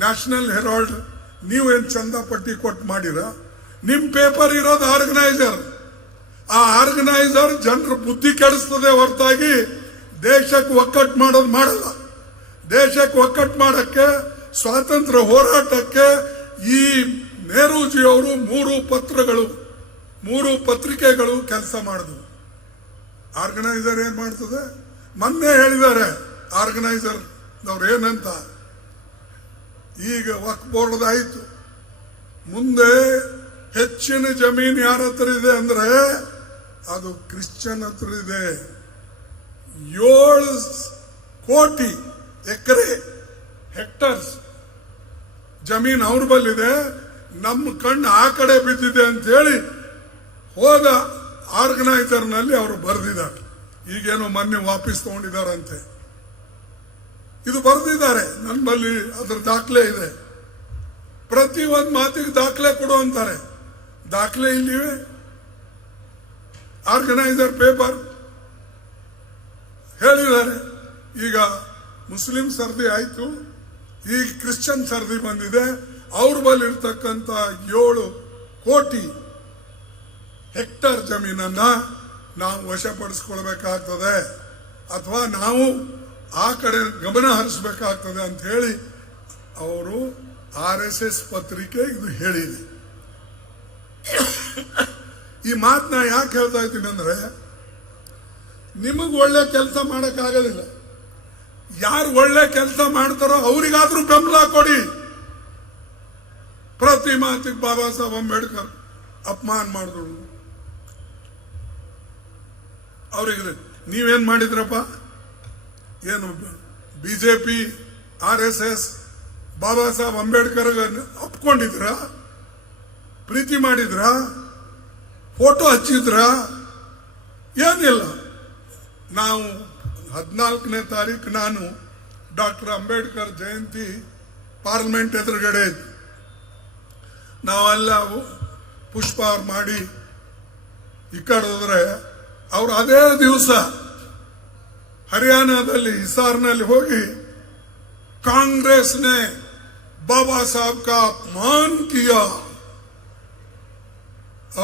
ನ್ಯಾಷನಲ್ ಹೆರಾಲ್ಡ್ ನೀವೇನು ಚಂದ ಪಟ್ಟಿ ಕೊಟ್ಟು ಮಾಡಿರ? ನಿಮ್ ಪೇಪರ್ ಇರೋದು ಆರ್ಗನೈಸರ್. ಆ ಆರ್ಗನೈಸರ್ ಜನರ ಬುದ್ಧಿ ಕೆಡಿಸ್ತದೆ ಹೊರತಾಗಿ ದೇಶಕ್ಕೆ ಒಕ್ಕಟ್ಟು ಮಾಡೋದು ಮಾಡಲ್ಲ. ದೇಶಕ್ಕೆ ಒಕ್ಕಟ್ಟು ಮಾಡಕ್ಕೆ, ಸ್ವಾತಂತ್ರ್ಯ ಹೋರಾಟಕ್ಕೆ ಈ ನೆಹರೂಜಿ ಅವರು 3 ಪತ್ರಿಕೆಗಳು ಕೆಲಸ ಮಾಡಿದ್ವು. ಆರ್ಗನೈಸರ್ ಏನ್ ಮಾಡ್ತದೆ? ಮೊನ್ನೆ ಹೇಳಿದ್ದಾರೆ ಆರ್ಗನೈಸರ್ ಅವ್ರು ಏನಂತ. ಈಗ ವಕ್ಫ್ ಬೋರ್ಡ್ ಆಯಿತು, ಮುಂದೆ ಹೆಚ್ಚಿನ ಜಮೀನು ಯಾರ ಹತ್ರ ಇದೆ ಅಂದ್ರೆ ಅದು ಕ್ರಿಶ್ಚಿಯನ್ ಹತ್ರ ಇದೆ. 7 ಕೋಟಿ ಎಕರೆ ಹೆಕ್ಟರ್ಸ್ ಜಮೀನು ಅವ್ರ ಬಲ್ಲಿದೆ. ನಮ್ಮ ಕಣ್ಣು ಆ ಕಡೆ ಬಿದ್ದಿದೆ ಅಂತ ಹೇಳಿ ಹೋದ ಆರ್ಗನೈಸರ್ನಲ್ಲಿ ಅವರು ಬರೆದಿದ್ದಾರೆ. ಈಗೇನೋ ಮೊನ್ನೆ ವಾಪಸ್ ತಗೊಂಡಿದ್ದಾರಂತೆ. ಇದು ಬರೆದಿದ್ದಾರೆ, ನನ್ನ ಬಲ್ಲಿ ಅದ್ರ ದಾಖಲೆ ಇದೆ. ಪ್ರತಿ ಒಂದು ಮಾತಿಗೆ ದಾಖಲೆ ಕೊಡು ಅಂತಾರೆ. ದಾಖಲೆ ಇಲ್ಲಿವೆ. ಆರ್ಗನೈಸರ್ ಪೇಪರ್ ಹೇಳಿದ್ದಾರೆ. ಈಗ ಮುಸ್ಲಿಂ ಸರ್ದಿ ಆಯ್ತು, ಈಗ ಕ್ರಿಶ್ಚಿಯನ್ ಸರ್ದಿ ಬಂದಿದೆ. ಅವ್ರ ಬಳಿ ಇರ್ತಕ್ಕಂಥ 7 ಕೋಟಿ ಹೆಕ್ಟರ್ ಜಮೀನನ್ನ ನಾವು ವಶಪಡಿಸ್ಕೊಳ್ಬೇಕಾಗ್ತದೆ, ಅಥವಾ ನಾವು ಆ ಕಡೆ ಗಮನ ಹರಿಸಬೇಕಾಗ್ತದೆ ಅಂತ ಹೇಳಿ ಅವರು RSS ಪತ್ರಿಕೆ ಇದು ಹೇಳಿದೆ. ಈ ಮಾತನ್ನ ಯಾಕೆ ಹೇಳ್ತಾ ಇದ್ದೀನಿ ಅಂದ್ರೆ, ನಿಮಗೆ ಒಳ್ಳೆ ಕೆಲಸ ಮಾಡೋಕ್ಕಾಗೋದಿಲ್ಲ, ಯಾರು ಒಳ್ಳೆ ಕೆಲಸ ಮಾಡ್ತಾರೋ ಅವರಿಗಾದ್ರೂ ಬೆಂಬಲ ಕೊಡಿ. ಪ್ರತಿ ಮಾತಿಗೆ ಬಾಬಾ ಸಾಹೇಬ್ ಅಂಬೇಡ್ಕರ್ ಅಪಮಾನ ಮಾಡಿದ್ರು. ಅವ್ರಿಗೆ ನೀವೇನ್ ಮಾಡಿದ್ರಪ್ಪ? ಏನು ಬಿಜೆಪಿ RSS ಬಾಬಾ ಸಾಹೇಬ್ ಅಂಬೇಡ್ಕರ್ ಒಪ್ಕೊಂಡಿದ್ರ? ಪ್ರೀತಿ ಮಾಡಿದ್ರ? ಫೋಟೋ ಹಚ್ಚಿದ್ರ? ಏನಿಲ್ಲ. ನಾವು 14ನೇ ತಾರೀಕು ನಾನು ಡಾಕ್ಟರ್ ಅಂಬೇಡ್ಕರ್ ಜಯಂತಿ ಪಾರ್ಲಿಮೆಂಟ್ ಎದುರುಗಡೆ ನಾವೆಲ್ಲ ಪುಷ್ಪಹಾರ ಮಾಡಿ ಈ ಕಡೆ ಹೋದ್ರೆ, ಅವ್ರು ಅದೇ ದಿವಸ हरियाणाದಲ್ಲಿ हिसारನಲ್ಲಿ ಹೋಗಿ कांग्रेस ने बाबा साहब का अपमान किया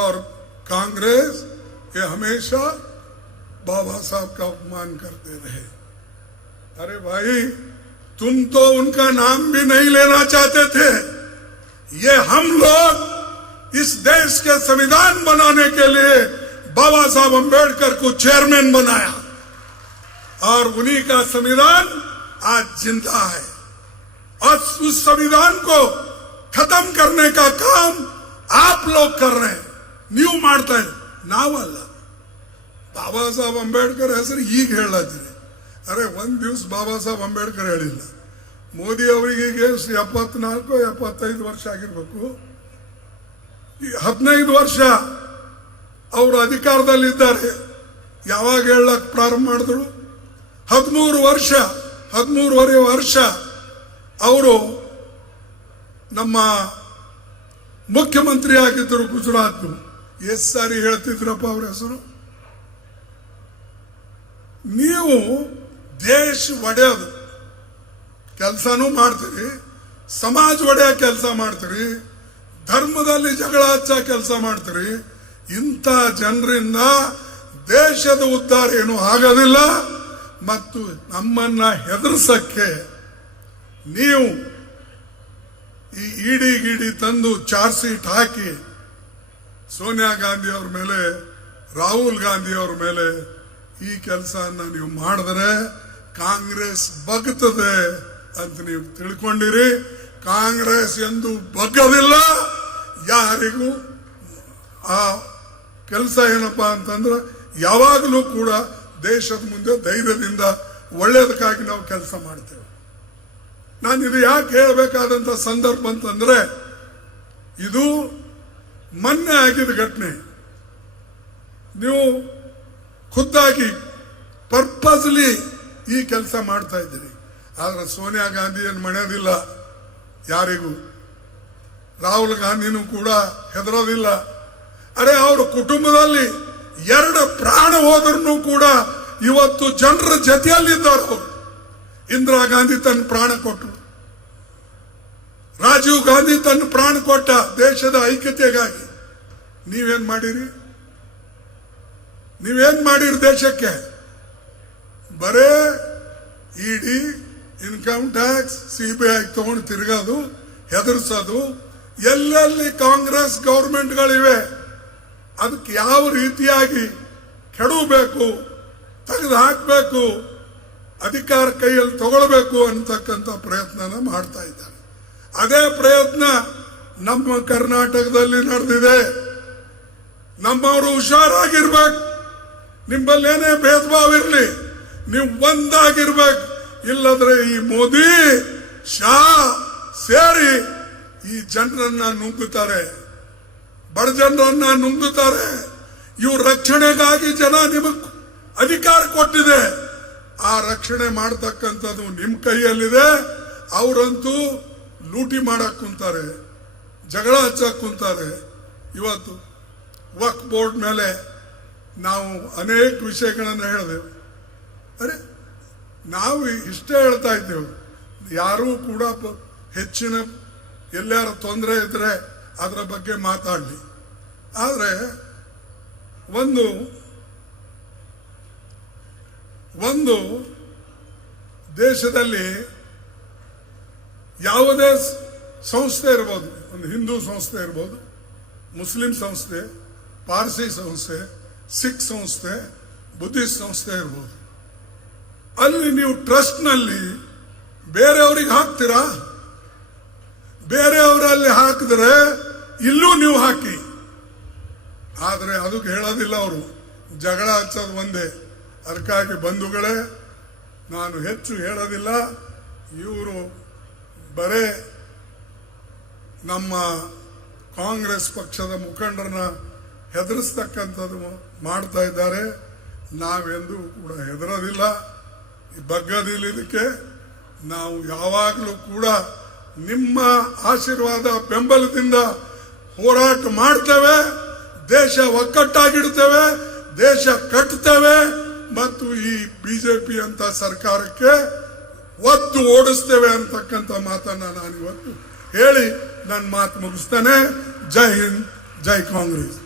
और कांग्रेस ये हमेशा बाबा साहब का अपमान करते रहे. अरे भाई, तुम तो उनका नाम भी नहीं लेना चाहते थे. ये हम लोग इस देश के संविधान बनाने के लिए बाबा साहब अंबेडकर को चेयरमैन बनाया और उन्हीं का संविधान आज जिंदा है. और उस संविधान को खत्म करने का काम आप लोग कर रहे हैं. न्यू मारता है नावಲ್ಲ. ಬಾಬಾ ಸಾಹೇಬ್ ಅಂಬೇಡ್ಕರ್ ಹೆಸರು ಈಗ ಹೇಳತ್ತೀರಿ. ಅರೆ, ಒಂದ್ ದಿವಸ ಬಾಬಾ ಸಾಹೇಬ್ ಅಂಬೇಡ್ಕರ್ ಹೇಳಿಲ್ಲ. ಮೋದಿ ಅವರಿಗೆ 74-75 ವರ್ಷ ಆಗಿರ್ಬೇಕು. 15 ವರ್ಷ ಅವರು ಅಧಿಕಾರದಲ್ಲಿದ್ದಾರೆ. ಯಾವಾಗ ಹೇಳಕ್ ಪ್ರಾರಂಭ ಮಾಡಿದ್ರು? 13.5 ವರ್ಷ ಅವರು ನಮ್ಮ ಮುಖ್ಯಮಂತ್ರಿ ಆಗಿದ್ದರು ಗುಜರಾತ್. ಎಷ್ಟು ಸಾರಿ ಹೇಳ್ತಿದ್ರಪ್ಪ ಅವ್ರ ಹೆಸರು? ನೀವು ದೇಶ ಒಡೆಯೋದು ಕೆಲಸನೂ ಮಾಡ್ತೀರಿ, ಸಮಾಜ ಒಡೆಯ ಕೆಲಸ ಮಾಡ್ತೀರಿ, ಧರ್ಮದಲ್ಲಿ ಜಗಳ ಹಚ್ಚ ಕೆಲಸ ಮಾಡ್ತೀರಿ. ಇಂಥ ಜನರಿಂದ ದೇಶದ ಉದ್ಧಾರ ಏನೂ ಆಗೋದಿಲ್ಲ. ಮತ್ತು ನಮ್ಮನ್ನ ಹೆದರ್ಸಕ್ಕೆ ನೀವು ಈ ಇಡಿ ತಂದು ಚಾರ್ಜ್ ಶೀಟ್ ಹಾಕಿ ಸೋನಿಯಾ ಗಾಂಧಿ ಅವ್ರ ಮೇಲೆ, ರಾಹುಲ್ ಗಾಂಧಿ ಅವ್ರ ಮೇಲೆ ಈ ಕೆಲಸನ ನೀವು ಮಾಡಿದ್ರೆ ಕಾಂಗ್ರೆಸ್ ಬಗ್ತದೆ ಅಂತ ನೀವು ತಿಳ್ಕೊಂಡಿರಿ. ಕಾಂಗ್ರೆಸ್ ಎಂದು ಬಗ್ಗದಿಲ್ಲ. ಯಾರಿಗೂ ಆ ಕೆಲಸ ಏನಪ್ಪಾ ಅಂತಂದ್ರೆ, ಯಾವಾಗಲೂ ಕೂಡ ದೇಶದ ಮುಂದೆ ಧೈರ್ಯದಿಂದ ಒಳ್ಳೇದಕ್ಕಾಗಿ ನಾವು ಕೆಲಸ ಮಾಡ್ತೇವೆ. ನಾನು ಇದು ಯಾಕೆ ಹೇಳಬೇಕಾದಂತ ಸಂದರ್ಭ ಅಂತಂದ್ರೆ, ಇದು ಮೊನ್ನೆ ಆಗಿದ ಘಟನೆ. ನೀವು ಖುದ್ದಾಗಿ ಪರ್ಪಸ್ಲಿ ಈ ಕೆಲಸ ಮಾಡ್ತಾ ಇದ್ದೀರಿ. ಆದ್ರೆ ಸೋನಿಯಾ ಗಾಂಧಿ ಏನು ಮಣಿಯೋದಿಲ್ಲ ಯಾರಿಗೂ. ರಾಹುಲ್ ಗಾಂಧಿನೂ ಕೂಡ ಹೆದರೋದಿಲ್ಲ. ಅರೆ, ಅವ್ರ ಕುಟುಂಬದಲ್ಲಿ 2 ಪ್ರಾಣ ಹೋದ್ರೂ ಕೂಡ ಇವತ್ತು ಜನರ ಜೊತೆಯಲ್ಲಿದ್ದಾರೆ. ಅವರು ಇಂದಿರಾ ಗಾಂಧಿ ತನ್ನ ಪ್ರಾಣ ಕೊಟ್ಟರು, ರಾಜೀವ್ ಗಾಂಧಿ ತನ್ನ ಪ್ರಾಣ ಕೊಟ್ಟ ದೇಶದ ಐಕ್ಯತೆಗಾಗಿ. ನೀವೇನ್ ಮಾಡಿರಿ? ದೇಶಕ್ಕೆ ಬರೇ ಇಡಿ, ಇನ್ಕಮ್ ಟ್ಯಾಕ್ಸ್, CBI ತಗೊಂಡು ತಿರುಗೋದು, ಹೆದರ್ಸೋದು. ಎಲ್ಲೆಲ್ಲಿ ಕಾಂಗ್ರೆಸ್ ಗೌರ್ಮೆಂಟ್ಗಳಿವೆ ಅದಕ್ಕೆ ಯಾವ ರೀತಿಯಾಗಿ ಕೆಡವಬೇಕು, ತೆಗೆದು ಹಾಕಬೇಕು, ಅಧಿಕಾರ ಕೈಯಲ್ಲಿ ತಗೊಳ್ಬೇಕು ಅಂತಕ್ಕಂಥ ಪ್ರಯತ್ನನ ಮಾಡ್ತಾ ಇದ್ದಾರೆ. ಅದೇ ಪ್ರಯತ್ನ ನಮ್ಮ ಕರ್ನಾಟಕದಲ್ಲಿ ನಡೆದಿದೆ. ನಮ್ಮವರು ಹುಷಾರಾಗಿರ್ಬೇಕು. ನಿಮ್ಮಲ್ಲಿ ಏನೇ ಭೇದ ಭಾವ ಇರಲಿ, ನೀವು ಒಂದಾಗಿರ್ಬೇಕು. ಇಲ್ಲದ್ರೆ ಈ ಮೋದಿ ಶಾ ಸೇರಿ ಈ ಜನರನ್ನ ನುಂಗುತ್ತಾರೆ, ಬಡ ಜನರನ್ನ ನುಂಗುತ್ತಾರೆ. ಇವ್ರ ರಕ್ಷಣೆಗಾಗಿ ಜನ ನಿಮಗೆ ಅಧಿಕಾರ ಕೊಟ್ಟಿದೆ. ಆ ರಕ್ಷಣೆ ಮಾಡತಕ್ಕಂಥದ್ದು ನಿಮ್ಮ ಕೈಯಲ್ಲಿದೆ. ಅವರಂತೂ ಲೂಟಿ ಮಾಡಕ್ ಕುಂತಾರೆ, ಜಗಳ ಹಚ್ಚಕ್ ಕುಂತಾರೆ. ಇವತ್ತು ವಕ್ಫ್ ಬೋರ್ಡ್ ಮೇಲೆ ನಾವು ಅನೇಕ ವಿಷಯಗಳನ್ನು ಹೇಳಿದೆವು. ಅರೆ, ನಾವು ಇಷ್ಟೇ ಹೇಳ್ತಾ ಇದ್ದೇವೆ, ಯಾರೂ ಕೂಡ ಹೆಚ್ಚಿನ ಎಲ್ಲಾರ ತೊಂದರೆ ಇದ್ರೆ ಅದರ ಬಗ್ಗೆ ಮಾತಾಡಲಿ. ಆದರೆ ಒಂದು ದೇಶದಲ್ಲಿ ಯಾವುದೇ ಸಂಸ್ಥೆ ಇರ್ಬೋದು, ಒಂದು ಹಿಂದೂ ಸಂಸ್ಥೆ ಇರ್ಬೋದು, ಮುಸ್ಲಿಂ ಸಂಸ್ಥೆ, ಪಾರ್ಸಿ ಸಂಸ್ಥೆ, ಸಿಖ್ ಸಂಸ್ಥೆ, ಬುದ್ಧಿಸ್ಟ್ ಸಂಸ್ಥೆ ಇರ್ಬೋದು. ಅಲ್ಲಿ ನೀವು ಟ್ರಸ್ಟ್ನಲ್ಲಿ ಬೇರೆಯವ್ರಿಗೆ ಹಾಕ್ತೀರಾ? ಬೇರೆಯವರಲ್ಲಿ ಹಾಕಿದ್ರೆ ಇಲ್ಲೂ ನೀವು ಹಾಕಿ. ಆದರೆ ಅದಕ್ಕೆ ಹೇಳೋದಿಲ್ಲ ಅವರು, ಜಗಳ ಹಚ್ಚೋದು ಒಂದೇ. ಅದಕ್ಕಾಗಿ ಬಂಧುಗಳೇ, ನಾನು ಹೆಚ್ಚು ಹೇಳೋದಿಲ್ಲ. ಇವರು ಬರೇ ನಮ್ಮ ಕಾಂಗ್ರೆಸ್ ಪಕ್ಷದ ಮುಖಂಡರನ್ನ ಹೆದರಿಸ್ತಕ್ಕಂಥದ್ದು ಮಾಡ್ತಾ ಇದ್ದಾರೆ. ನಾವೆಂದೂ ಕೂಡ ಹೆದರೋದಿಲ್ಲ, ಬಗ್ಗದಿಲ್ಲ. ಇದಕ್ಕೆ ನಾವು ಯಾವಾಗಲೂ ಕೂಡ ನಿಮ್ಮ ಆಶೀರ್ವಾದ ಬೆಂಬಲದಿಂದ ಹೋರಾಟ ಮಾಡ್ತೇವೆ. ದೇಶ ಒಕ್ಕಟ್ಟಾಗಿಡ್ತೇವೆ, ದೇಶ ಕಟ್ತೇವೆ ಮತ್ತು ಈ ಬಿಜೆಪಿ ಅಂತ ಸರ್ಕಾರಕ್ಕೆ ಒದ್ದು ಓಡಿಸ್ತೇವೆ ಅಂತಕ್ಕಂಥ ಮಾತನ್ನ ನಾನು ಇವತ್ತು ಹೇಳಿ ನನ್ನ ಮಾತು ಮುಗಿಸ್ತೇನೆ. ಜೈ ಹಿಂದ್, ಜೈ ಕಾಂಗ್ರೆಸ್.